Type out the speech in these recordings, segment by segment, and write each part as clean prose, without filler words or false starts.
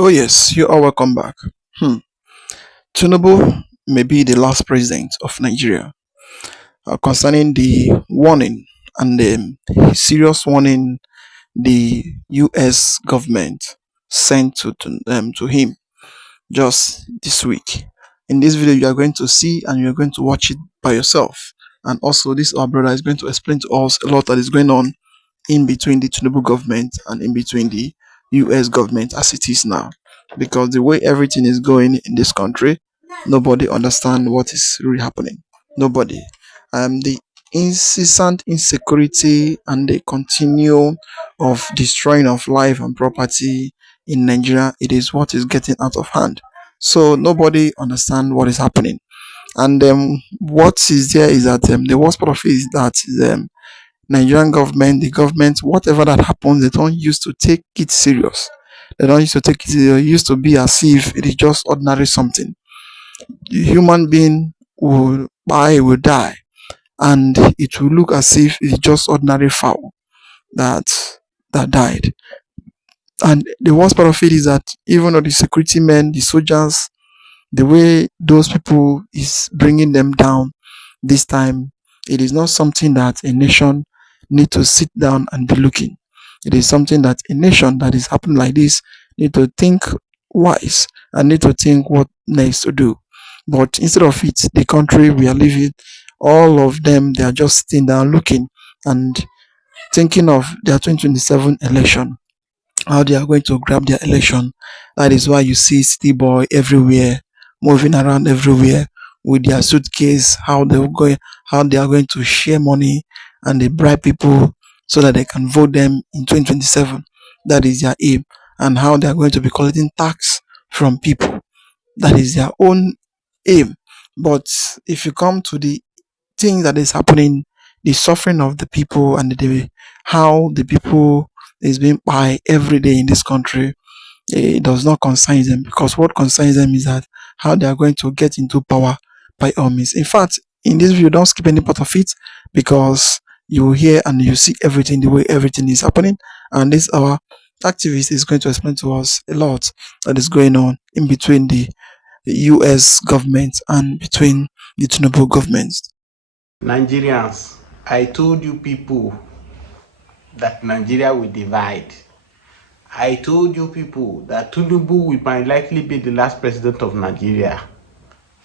Oh, yes, you are welcome back. Hmm. Tinubu may be the last president of Nigeria. Concerning the warning and the serious warning the US government sent to him just this week. In this video, you are going to see and you're going to watch it by yourself. And also, this our brother is going to explain to us a lot that is going on in between the Tinubu government and in between the US government as it is now. Because the way everything is going in this country, nobody understand what is really happening. Nobody. The incessant insecurity and the continue of destroying of life and property in Nigeria, it is what is getting out of hand. So nobody understand what is happening. And what is there is that the worst part of it is that Nigerian government, the government, whatever that happens, they don't used to take it serious. They don't used to take it. They used to be as if it is just ordinary something. The human being will die, and it will look as if it's just ordinary fowl that died. And the worst part of it is that even though the security men, the soldiers, the way those people is bringing them down this time, it is not something that a nation need to sit down and be looking. It is something that a nation that is happening like this need to think wise and need to think what next to do. But instead of it, the country we are living, all of them, they are just sitting down looking and thinking of their 2027 election, how they are going to grab their election. That is why you see city boy everywhere, moving around everywhere with their suitcase, how they are going to share money and they bribe people so that they can vote them in 2027. That is their aim. And how they are going to be collecting tax from people. That is their own aim. But if you come to the thing that is happening, the suffering of the people and how the people is being by every day in this country, it does not concern them, because what concerns them is that how they are going to get into power by all means. In fact, in this video, don't skip any part of it, because you will hear and you see everything the way everything is happening. And this our activist is going to explain to us a lot that is going on in between the US government and between the Tinubu government. Nigerians, I told you people that Nigeria will divide. I told you people that Tinubu will might likely be the last president of Nigeria.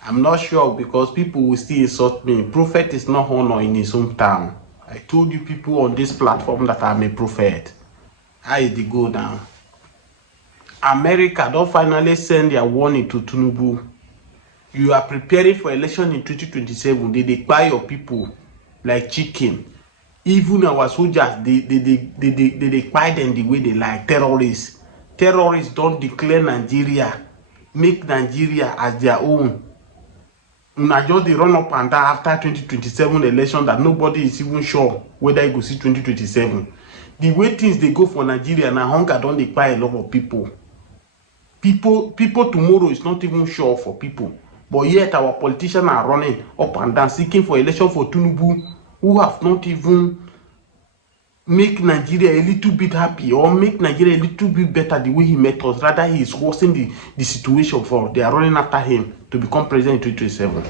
I'm not sure because people will still insult me. Prophet is not honor in his hometown. I told you people on this platform that I'm a prophet. How is the go now? America don't finally send their warning to Tinubu. You are preparing for election in 2027. They buy your people like chicken. Even our soldiers, they buy them the way they like. Terrorists don't declare Nigeria, make Nigeria as their own. Una just they run up and down after 2027 election that nobody is even sure whether you go see 2027. The way things they go for Nigeria now, hunger don't they buy a lot of people. People tomorrow is not even sure for people. But yet our politicians are running up and down seeking for election for Tinubu, who have not even make Nigeria a little bit happy or make Nigeria a little bit better the way he met us. Rather, he is worsening the situation for they are running after him to become president in 2027.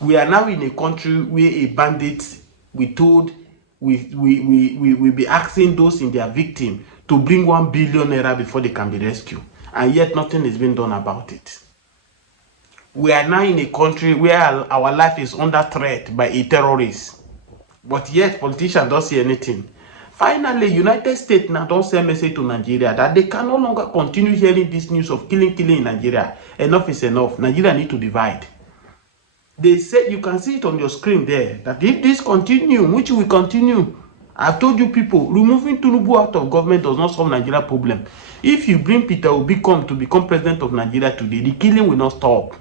We are now in a country where a bandit, we told, we be asking those in their victim to bring 1 billion naira before they can be rescued. And yet nothing is being done about it. We are now in a country where our life is under threat by a terrorist. But yet politicians don't see anything. Finally, United States now don't send message to Nigeria that they can no longer continue hearing this news of killing in Nigeria. Enough is enough. Nigeria need to divide. They said, you can see it on your screen there, that if this continue, which will continue, I've told you people, removing Tinubu out of government does not solve Nigeria problem. If you bring Peter Obi to become president of Nigeria today, the killing will not stop.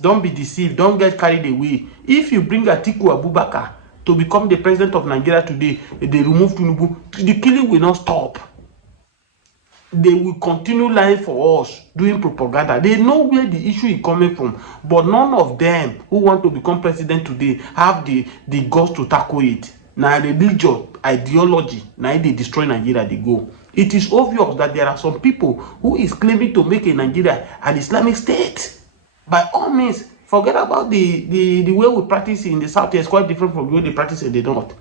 Don't be deceived. Don't get carried away. If you bring Atiku Abubakar to become the president of Nigeria today, they remove Tinubu, the killing will not stop. They will continue lying for us, doing propaganda. They know where the issue is coming from, but none of them who want to become president today have the guts to tackle it. na religion, ideology, na they destroy Nigeria they go. It is obvious that there are some people who is claiming to make a Nigeria an Islamic state. By all means, forget about the way we practice in the south. It's quite different from the way they practice in the north.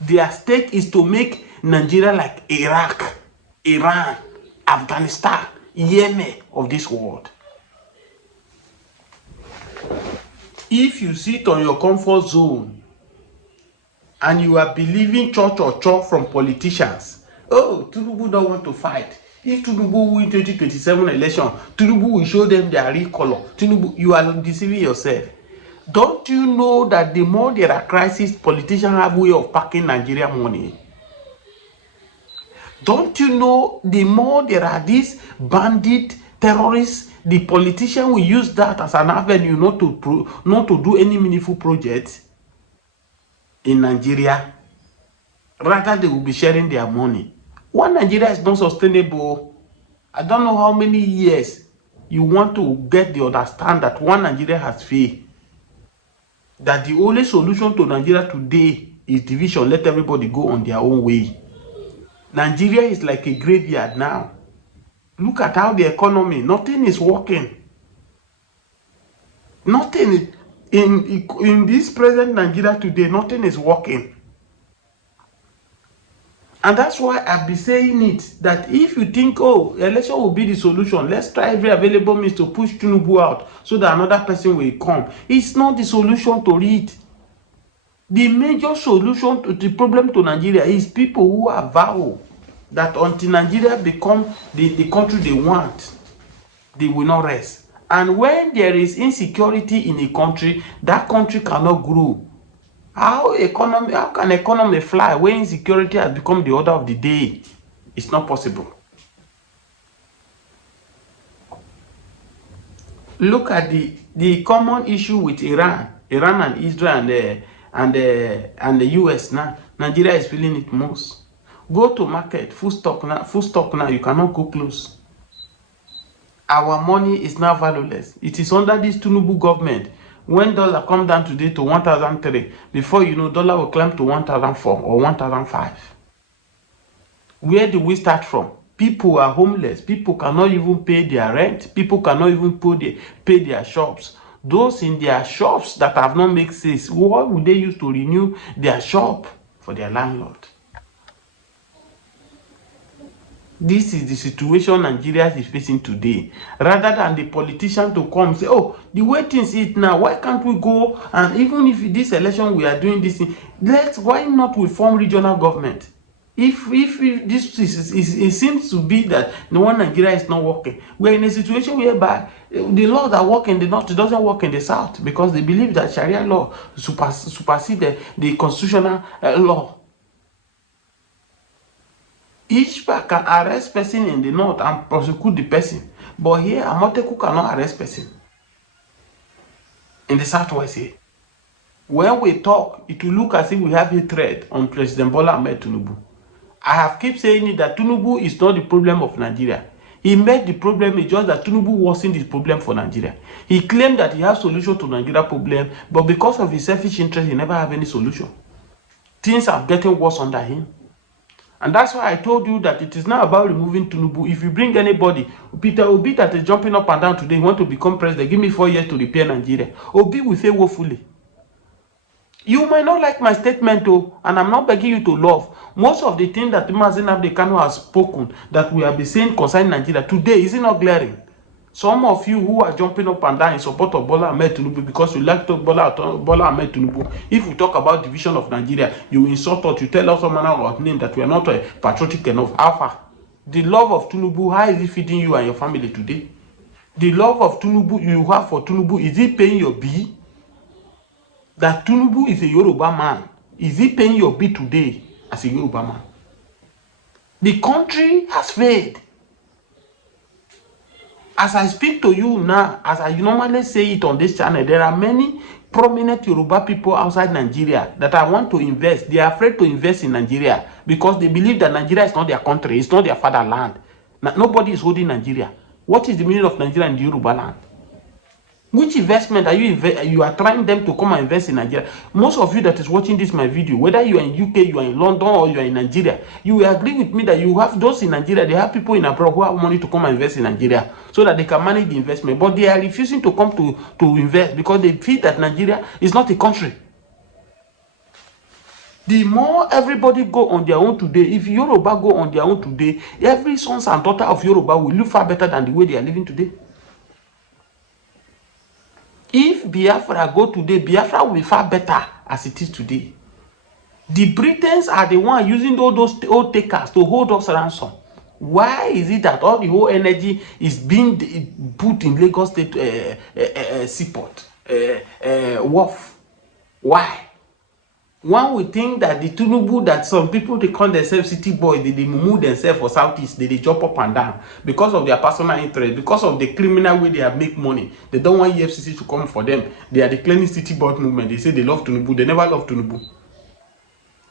Their stake is to make Nigeria like Iraq, Iran, Afghanistan, Yemen of this world. If you sit on your comfort zone and you are believing church or church from politicians, oh, Tinubu don't want to fight. If Tinubu win 2027 election, Tinubu will show them their real color. Tinubu, you are deceiving yourself. Don't you know that the more there are crises, politicians have way of packing Nigeria money? Don't you know the more there are these bandit terrorists, the politician will use that as an avenue not to do any meaningful projects in Nigeria. Rather, they will be sharing their money. One Nigeria is not sustainable. I don't know how many years you want to get the understand that one Nigeria has failed. That the only solution to Nigeria today is division. Let everybody go on their own way. Nigeria is like a graveyard now. Look at how the economy, nothing is working. Nothing in this present Nigeria today, nothing is working. And that's why I've been saying it, that if you think, oh, election will be the solution, let's try every available means to push Tinubu out so that another person will come. It's not the solution to it. The major solution to the problem to Nigeria is people who are vow that until Nigeria become the country they want, they will not rest. And when there is insecurity in a country, that country cannot grow. How can economy fly when insecurity has become the order of the day? It's not possible. Look at the common issue with Iran and Israel and the US now. Nigeria is feeling it most. Go to market, full stock now, you cannot go close. Our money is now valueless. It is under this Tinubu government. When dollar come down today to 1,003, before you know, dollar will climb to 1,004 or 1,005. Where do we start from? People are homeless. People cannot even pay their rent. People cannot even pay their shops. Those in their shops that have not made sales, what would they use to renew their shop for their landlord? This is the situation Nigeria is facing today. Rather than the politician to come say, oh, the way things is now, why can't we go, and even if this election we are doing this thing, why not we form regional government? If this it seems to be that no one Nigeria is not working. We're in a situation whereby the laws that work in the north, it doesn't work in the south, because they believe that Sharia law supersede the constitutional law. Each can arrest person in the north and prosecute the person, but here Amoteku cannot arrest person in the southwest here. When we talk, it will look as if we have hatred on President Bola Ahmed Tinubu. I have kept saying it that Tinubu is not the problem of Nigeria. He made the problem, it's just that Tinubu wasn't the problem for Nigeria. He claimed that he has solution to Nigeria problem, but because of his selfish interest, he never have any solution. Things are getting worse under him. And that's why I told you that it is not about removing Tinubu. If you bring anybody, Peter Obi that is jumping up and down today, want to become president, give me 4 years to repair Nigeria. Obi will fail woefully. You might not like my statement, though, and I'm not begging you to love. Most of the things that Mazen Abdekano has spoken, that we have been saying concerning Nigeria today, is it not glaring? Some of you who are jumping up and down in support of Bola Ahmed Tinubu because you like to Bola Ahmed Tinubu, if we talk about division of Nigeria, you insult us, you tell us some manner of name that we are not patriotic enough. Alpha, the love of Tinubu, how is it feeding you and your family today? The love of Tinubu you have for Tinubu, is it paying your bill? That Tinubu is a Yoruba man, is he paying your bill today as a Yoruba man? The country has failed. As I speak to you now, as I normally say it on this channel, there are many prominent Yoruba people outside Nigeria that I want to invest. They are afraid to invest in Nigeria because they believe that Nigeria is not their country, it's not their fatherland. Nobody is holding Nigeria. What is the meaning of Nigeria in the Yoruba land? Which investment are you are trying them to come and invest in Nigeria? Most of you that is watching this my video, whether you are in UK, you are in London, or you are in Nigeria, you will agree with me that you have those in Nigeria, they have people in abroad who have money to come and invest in Nigeria so that they can manage the investment, but they are refusing to come to invest because they feel that Nigeria is not a country. The more everybody go on their own today, if Yoruba go on their own today, every sons and daughter of Yoruba will live far better than the way they are living today. If Biafra go today, Biafra will be far better as it is today. The Britons are the one using all those old takers to hold us ransom. Why is it that all the whole energy is being put in Lagos State seaport, wharf? Why? One would think that the Tinubu, that some people they call themselves city boys, they move themselves for southeast, they jump up and down because of their personal interest, because of the criminal way they have make money. They don't want EFCC to come for them. They are the cleaning city boy movement. They say they love Tinubu. They never love Tinubu.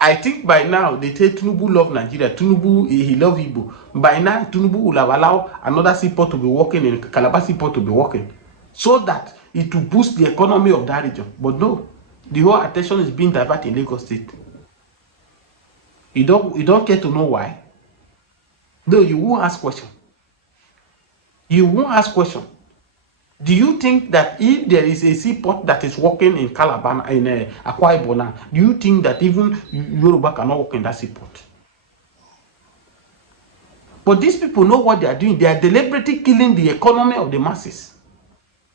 I think by now they say Tinubu love Nigeria. Tinubu he love Igbo. By now Tinubu will have allowed another seaport to be working in Calabar seaport to be working, so that it will boost the economy of that region. But no. The whole attention is being diverted in Lagos State. You don't care to know why? No, you won't ask question. You won't ask question. Do you think that if there is a seaport that is working in Calabar, in Akwa Ibom, do you think that even Yoruba cannot work in that seaport? But these people know what they are doing. They are deliberately killing the economy of the masses.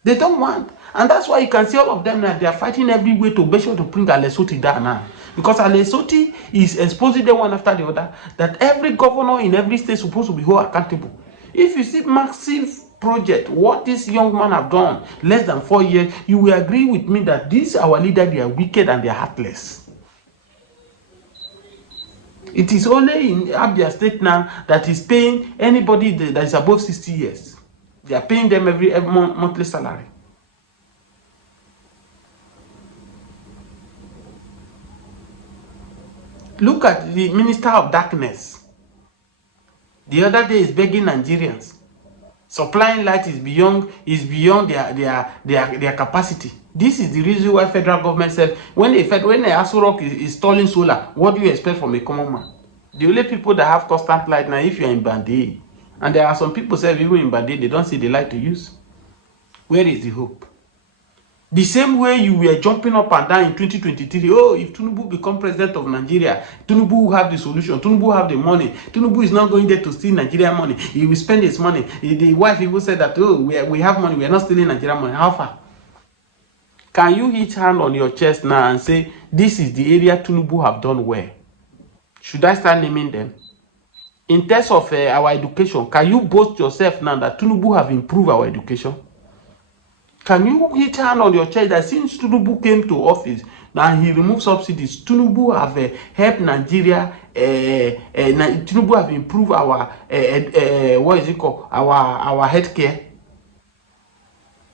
They don't want. And that's why you can see all of them now, they are fighting every way to be sure to bring Alesoti down now. Because Alesoti is exposing them one after the other, that every governor in every state is supposed to be held accountable. If you see massive project, what this young man have done, less than 4 years, you will agree with me that these our leaders, they are wicked and they are heartless. It is only in Abia State now that is paying anybody that is above 60 years. They are paying them every monthly salary. Look at the Minister of Darkness. The other day is begging Nigerians. Supplying light is beyond their capacity. This is the reason why federal government said when the Aso Rock is installing solar, what do you expect from a common man? The only people that have constant light now, if you are in Bande, and there are some people say even in Bande, they don't see the light to use. Where is the hope? The same way you were jumping up and down in 2023, oh, if Tinubu become president of Nigeria, Tinubu will have the solution, Tinubu will have the money, Tinubu is not going there to steal Nigerian money, he will spend his money. The wife even said that, oh, we have money, we are not stealing Nigerian money. How far? Can you hit hand on your chest now and say, this is the area Tinubu have done well? Should I start naming them? In terms of our education, can you boast yourself now that Tinubu have improved our education? Can you hit hand on your chest that since Tinubu came to office and he removed subsidies, Tinubu have helped Nigeria, Tinubu have improved our, what is it called, our healthcare,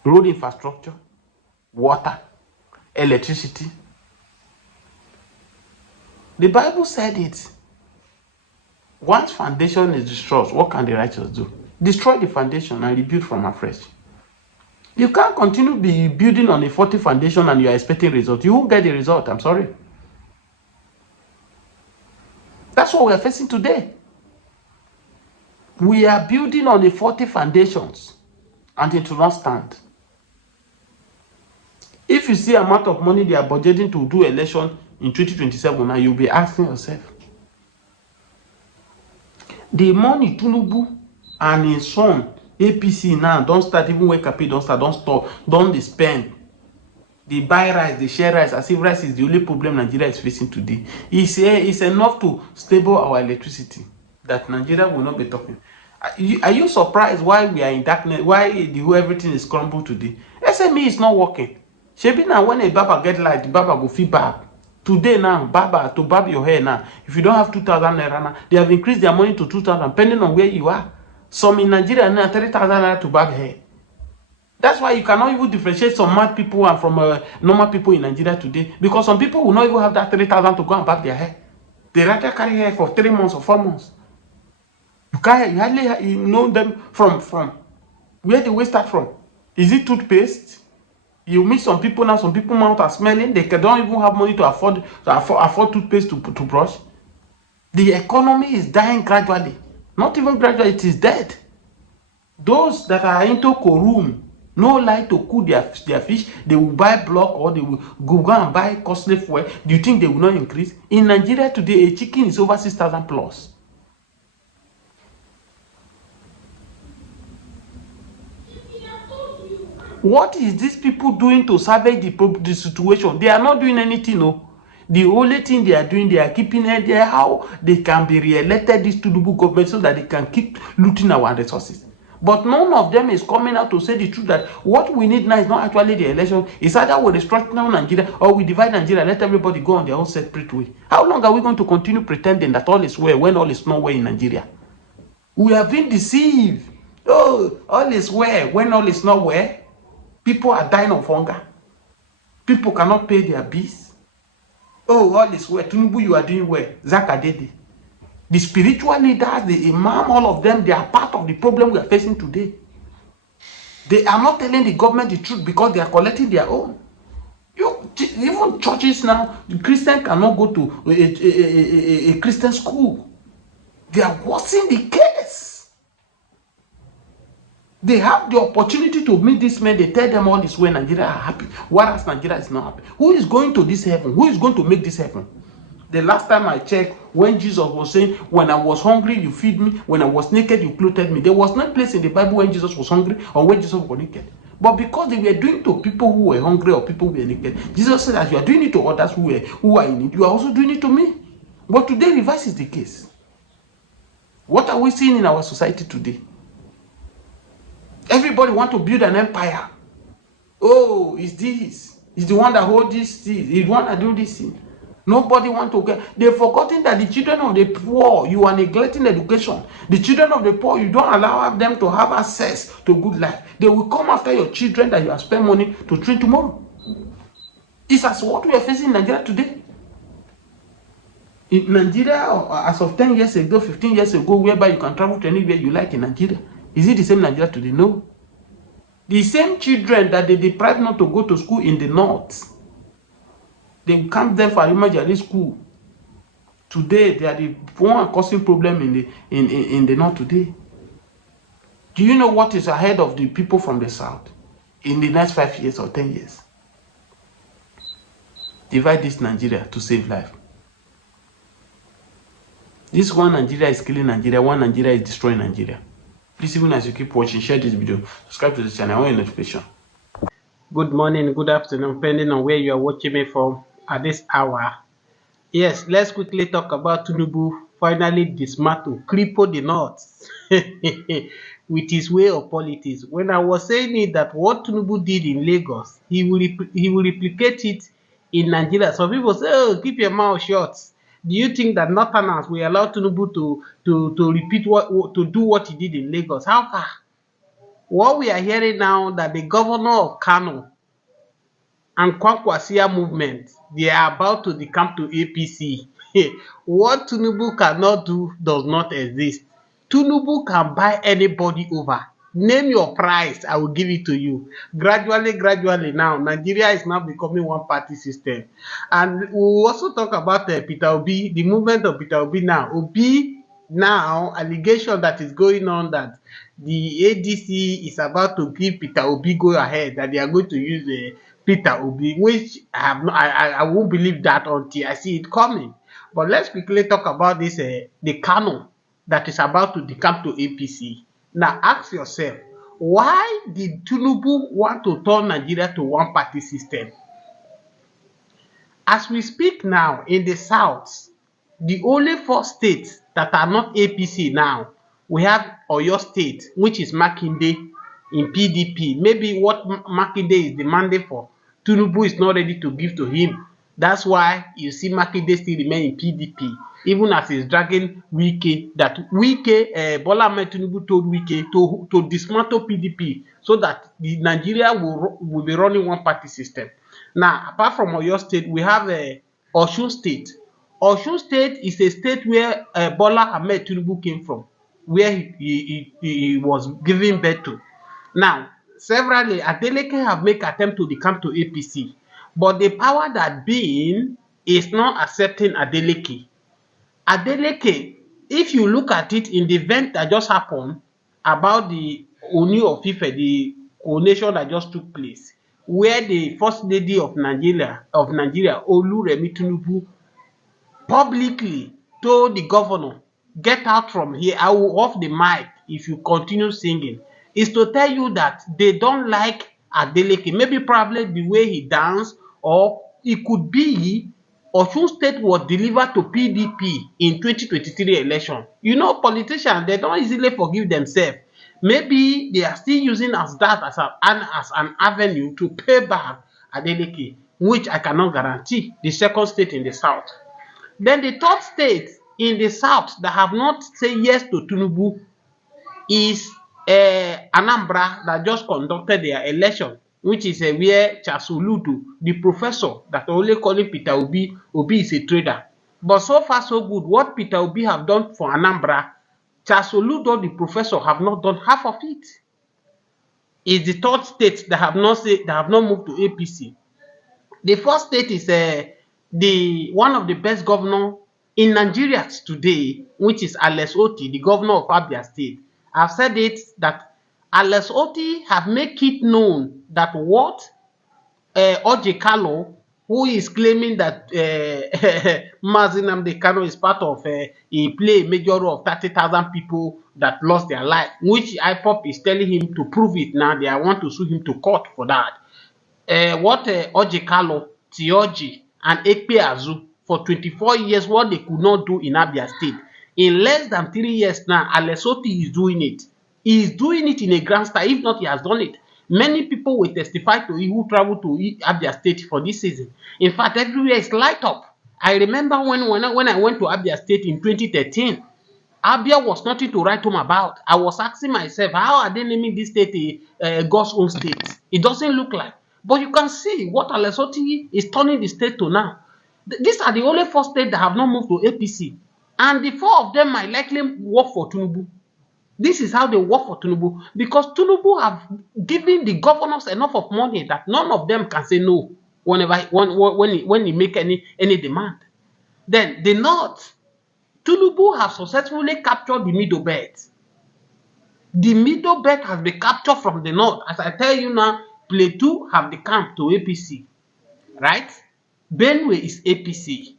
road infrastructure, water, electricity. The Bible said it. Once foundation is destroyed, what can the righteous do? Destroy the foundation and rebuild from afresh. You can't continue be building on a faulty foundation and you are expecting results. You won't get the result. I'm sorry. That's what we are facing today. We are building on a faulty foundations and it will not stand. If you see the amount of money they are budgeting to do election in 2027, now you'll be asking yourself, the money Tinubu and his son APC now don't start, even wake up, don't start, don't stop, don't they spend. They buy rice, they share rice, as if rice is the only problem Nigeria is facing today. It's enough to stable our electricity that Nigeria will not be talking. Are you surprised why we are in darkness, why everything is crumbled today? SME is not working. Shebi now when a barber get light, the barber go feel bad. Today now, barber, to barb your hair now, if you don't have 2,000 naira now, they have increased their money to 2,000, depending on where you are. Some in Nigeria now, 30,000 naira to barb hair. That's why you cannot even differentiate some mad people and from normal people in Nigeria today, because some people will not even have that 3,000 to go and barb their hair. They rather carry hair for 3 months or 4 months. You hardly know them from where do we start from? Is it toothpaste? You meet some people now, some people mouth are smelling, they don't even have money to afford toothpaste to brush. The economy is dying gradually. Not even gradually, it is dead. Those that are into Korum no like to cook their fish, they will buy block or they will go and buy costly fuel. Do you think they will not increase? In Nigeria today, a chicken is over 6,000 plus. What is these people doing to salvage the situation? They are not doing anything. No. The only thing they are doing, they are keeping it there how they can be re-elected this Tinubu government so that they can keep looting our resources. But none of them is coming out to say the truth that what we need now is not actually the election. It's either we restructure Nigeria or we divide Nigeria, let everybody go on their own separate way. How long are we going to continue pretending that all is well when all is not well in Nigeria? We have been deceived. Oh, all is well when all is not well. People are dying of hunger. People cannot pay their bills. Oh, all is well. Tinubu, you are doing well. Zakadede. The spiritual leaders, the imam, all of them, they are part of the problem we are facing today. They are not telling the government the truth because they are collecting their own. Even churches now, the Christian cannot go to a Christian school. They are worsening the case. They have the opportunity to meet these men. They tell them all this way Nigeria are happy, whereas Nigeria is not happy. Who is going to this heaven? Who is going to make this heaven? The last time I checked, when Jesus was saying, when I was hungry, you feed me. When I was naked, you clothed me. There was no place in the Bible when Jesus was hungry or when Jesus was naked. But because they were doing to people who were hungry or people who were naked, Jesus said, as you are doing it to others who are in need, you are also doing it to me. But today, reverse is the case. What are we seeing in our society today? Everybody want to build an empire. Oh, is this? Is the one that hold this thing? Is the one that do this thing? Nobody want to get. They've forgotten that the children of the poor, you are neglecting education. The children of the poor, you don't allow them to have access to good life. They will come after your children that you have spent money to train tomorrow. It's as what we are facing in Nigeria today. In Nigeria, as of 10 years ago, 15 years ago, whereby you can travel to anywhere you like in Nigeria, is it the same Nigeria today? No. The same children that they deprive not to go to school in the north, they camp them for imaginary school. Today, they are the one causing problem in the north today. Do you know what is ahead of the people from the south in the next 5 years or 10 years? Divide this Nigeria to save life. This one Nigeria is killing Nigeria, one Nigeria is destroying Nigeria. Please, even as you keep watching, share this video, subscribe to the channel, on your notification. Good morning, good afternoon, depending on where you are watching me from at this hour. Yes, let's quickly talk about Tinubu finally dismantle, cripple the North with his way of politics. When I was saying it that what Tinubu did in Lagos, he will replicate it in Nigeria. Some people say, "Oh, keep your mouth shut." Do you think that Northerners will allow Tinubu to repeat to do what he did in Lagos? How far? What we are hearing now that the governor of Kano and Kwankwasia movement, they are about to decamp to APC. What Tinubu cannot do does not exist. Tinubu can buy anybody over. Name your price, I will give it to you. Gradually now, Nigeria is now becoming one party system. And we will also talk about Peter Obi, the movement of Peter Obi now. Obi now, allegation that is going on that the ADC is about to give Peter Obi go ahead, that they are going to use Peter Obi, which I won't believe that until I see it coming. But let's quickly talk about this, the Kano that is about to decamp to APC. Now ask yourself, why did Tinubu want to turn Nigeria to one party system? As we speak now in the south, the only 4 states that are not APC now, we have Oyo State, which is Makinde in PDP. Maybe what Makinde is demanding for, Tinubu is not ready to give to him. That's why you see Makinde still remain in PDP, even as he's dragging Wike, that Wike, Bola Ahmed Tinubu told Wike to dismantle PDP so that the Nigeria will be running one party system. Now, apart from Oyo State, we have Osun State. Osun State is a state where Bola Ahmed Tinubu came from, where he was giving birth to. Now, severally, Adeleke have made attempt to decamp to APC, but the power that being is not accepting Adeleke. Adeleke, if you look at it in the event that just happened about the Oni of Ife, the coronation that just took place, where the first lady of Nigeria, Oluremi Tinubu, publicly told the governor, get out from here, I will off the mic if you continue singing, is to tell you that they don't like Adeleke. Maybe probably the way he dance, or it could be Osun State was delivered to PDP in 2023 election. You know, politicians, they don't easily forgive themselves. Maybe they are still using as that as an avenue to pay back Adeleke, which I cannot guarantee. The second state in the south. Then the third state in the south that have not said yes to Tinubu is Anambra, that just conducted their election, which is where Charles Oludo, the professor that only calling Peter Obi is a trader. But so far so good. What Peter Obi have done for Anambra, Charles Oludo, the professor, have not done half of it. Is the third state that have not moved to APC. The first state is the one of the best governor in Nigeria today, which is Alex Oti, the governor of Abia State. I've said it that Alex Oti have made it known that what Oji Kalo, who is claiming that Mazin Nnamdi Kano is part of, he play a major role of 30,000 people that lost their life, which IPOP is telling him to prove it now. They want to sue him to court for that. What Oji Kalo, Tioji, and Ekpe Azu for 24 years, what they could not do in Abia State. In less than 3 years now, Alex Oti is doing it. He is doing it in a grand style. If not, he has done it. Many people will testify to it who travel to Abia State for this season. In fact, everywhere is light up. I remember when I went to Abia State in 2013, Abia was nothing to write home about. I was asking myself, how are they naming this state God's own state? It doesn't look like. But you can see what Alex Oti is turning the state to now. These are the only four states that have not moved to APC. And the four of them might likely work for Tinubu. This is how they work for Tinubu. Because Tinubu have given the governors enough of money that none of them can say no when he make any demand. Then the North, Tinubu have successfully captured the middle belt. The middle belt has been captured from the North. As I tell you now, Plateau have the camp to APC, right? Benue is APC.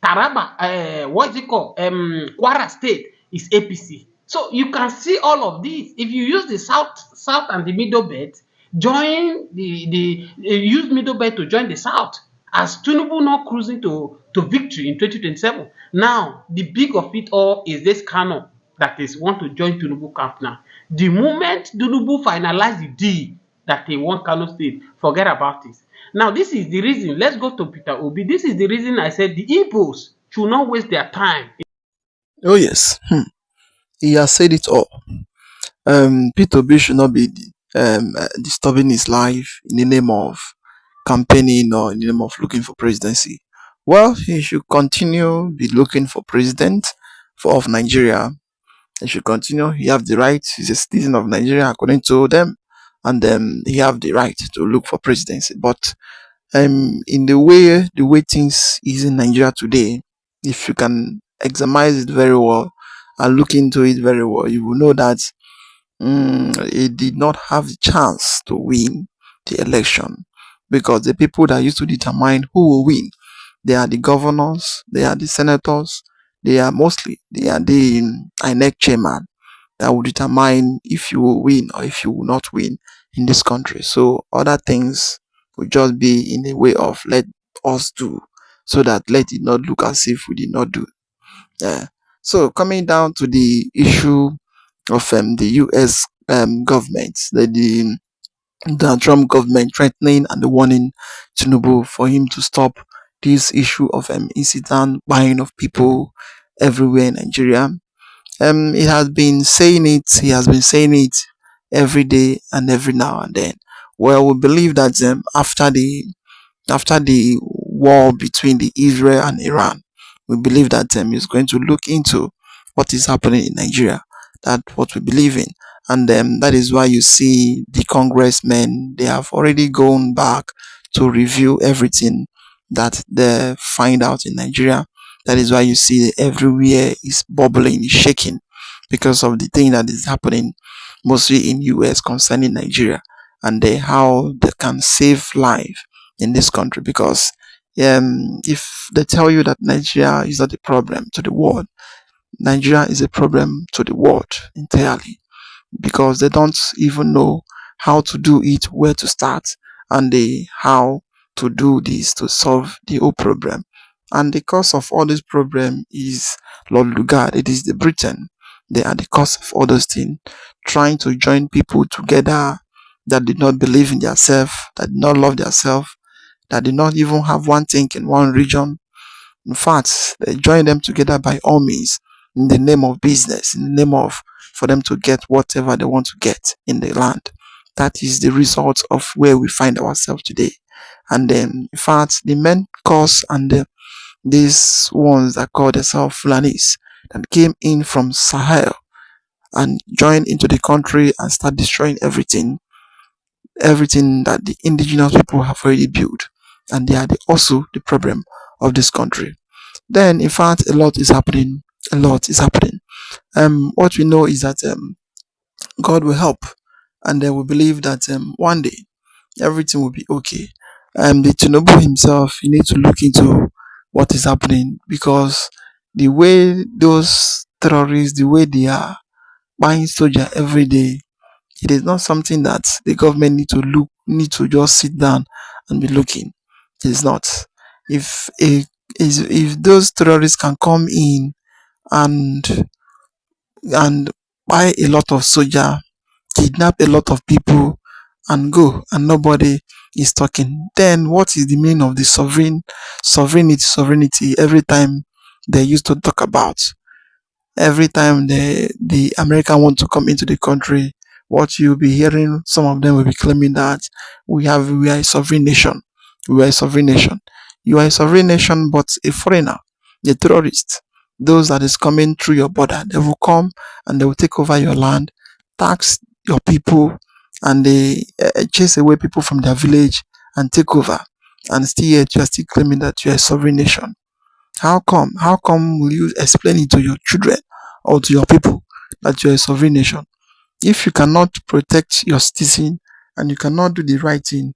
Taraba, what is it called? Kwara State is APC. So you can see all of these. If you use the south and the middle belt, join use middle belt to join the south. As Tinubu now cruising to victory in 2027. Now the big of it all is this Kano that is want to join Tinubu camp now. The moment Tinubu finalize the deal that he want Kano State, forget about it. Now, this is the reason. Let's go to Peter Obi. This is the reason I said the Igbos should not waste their time. Oh yes, he has said it all. Peter Obi should not be disturbing his life in the name of campaigning or in the name of looking for presidency. Well, he should continue be looking for president of Nigeria. He should continue. He have the right. He's a citizen of Nigeria according to them, and he have the right to look for presidency. But in the way things is in Nigeria today, if you can examine it very well and look into it very well, you will know that he did not have the chance to win the election, because the people that used to determine who will win, they are the governors, they are the senators, they are the INEC chairman that will determine if you will win or if you will not win in this country. So other things will just be in a way of let us do, so that let it not look as if we did not do. Yeah. So coming down to the issue of the US government, the Donald Trump government threatening and warning Tinubu for him to stop this issue of incident buying of people everywhere in Nigeria. He has been saying it. He has been saying it every day and every now and then. Well, we believe that after the war between the Israel and Iran, we believe that he's going to look into what is happening in Nigeria. That's what we believe in, And that is why you see the congressmen, they have already gone back to review everything that they find out in Nigeria. That is why you see everywhere is bubbling, is shaking because of the thing that is happening mostly in US concerning Nigeria, and how they can save life in this country. Because if they tell you that Nigeria is not a problem to the world, Nigeria is a problem to the world entirely, because they don't even know how to do it, where to start, and how to do this to solve the whole problem. And the cause of all this problem is Lord Lugard. It is the Britain. They are the cause of all those things, trying to join people together that did not believe in themselves, that did not love themselves, that did not even have one thing in one region. In fact, they join them together by all means in the name of business, in the name of for them to get whatever they want to get in the land. That is the result of where we find ourselves today. And then, in fact, the main cause and these ones that call themselves Fulanis that came in from Sahel and joined into the country and start destroying everything that the indigenous people have already built. And they are also the problem of this country. Then, in fact, a lot is happening. A lot is happening. What we know is that God will help, and then we believe that one day everything will be okay. The Tinubu himself, you need to look into what is happening, because the way those terrorists, the way they are buying soldier every day, it is not something that the government need to just sit down and be looking. It is not. If if those terrorists can come in and and buy a lot of soldier, kidnap a lot of people, and go, and nobody is talking, then what is the meaning of the sovereignty every time they used to talk about? Every time the American want to come into the country, what you'll be hearing, some of them will be claiming that we are a sovereign nation. We are a sovereign nation. You are a sovereign nation, but a foreigner, a terrorist, those that is coming through your border, they will come and they will take over your land, tax your people, and they chase away people from their village and take over. And still yet you are still claiming that you are a sovereign nation. How come? How come will you explain it to your children or to your people that you're a sovereign nation? If you cannot protect your citizen, and you cannot do the right thing,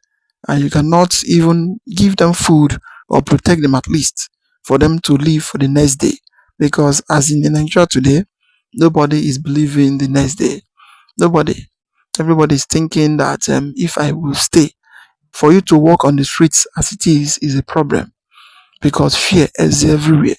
and you cannot even give them food or protect them at least for them to live for the next day. Because as in the Nigeria today, nobody is believing the next day. Nobody. Everybody is thinking that if I will stay, for you to walk on the streets as it is a problem, because fear is everywhere.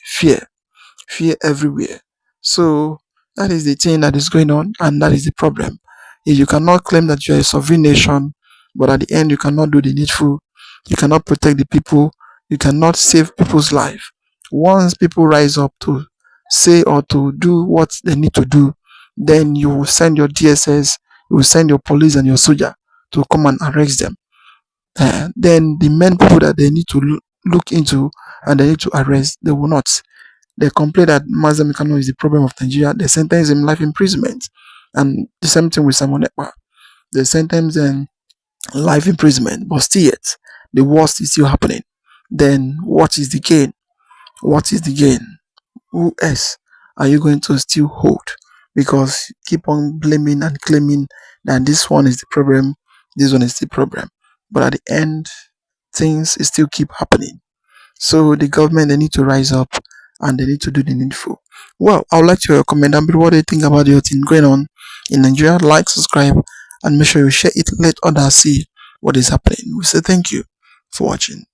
Fear everywhere. So that is the thing that is going on, and that is the problem. If you cannot claim that you are a sovereign nation, but at the end you cannot do the needful, you cannot protect the people, you cannot save people's life. Once people rise up to say or to do what they need to do, then you will send your DSS, you will send your police and your soldier to come and arrest them. Then the main people that they need to look into and they need to arrest, they will not. They complain that Mazen Mikano is the problem of Nigeria. They sentence him life imprisonment. And the same thing with Simon Ekpa. They sentence him life imprisonment. But still yet, the worst is still happening. Then what is the gain? What is the gain? Who else are you going to still hold? Because you keep on blaming and claiming that this one is the problem, this one is the problem. But at the end, things still keep happening. So the government, they need to rise up and they need to do the needful. Well, I would like to comment down below what do you think about your thing going on in Nigeria. Like, subscribe, and make sure you share it. Let others see what is happening. We say thank you for watching.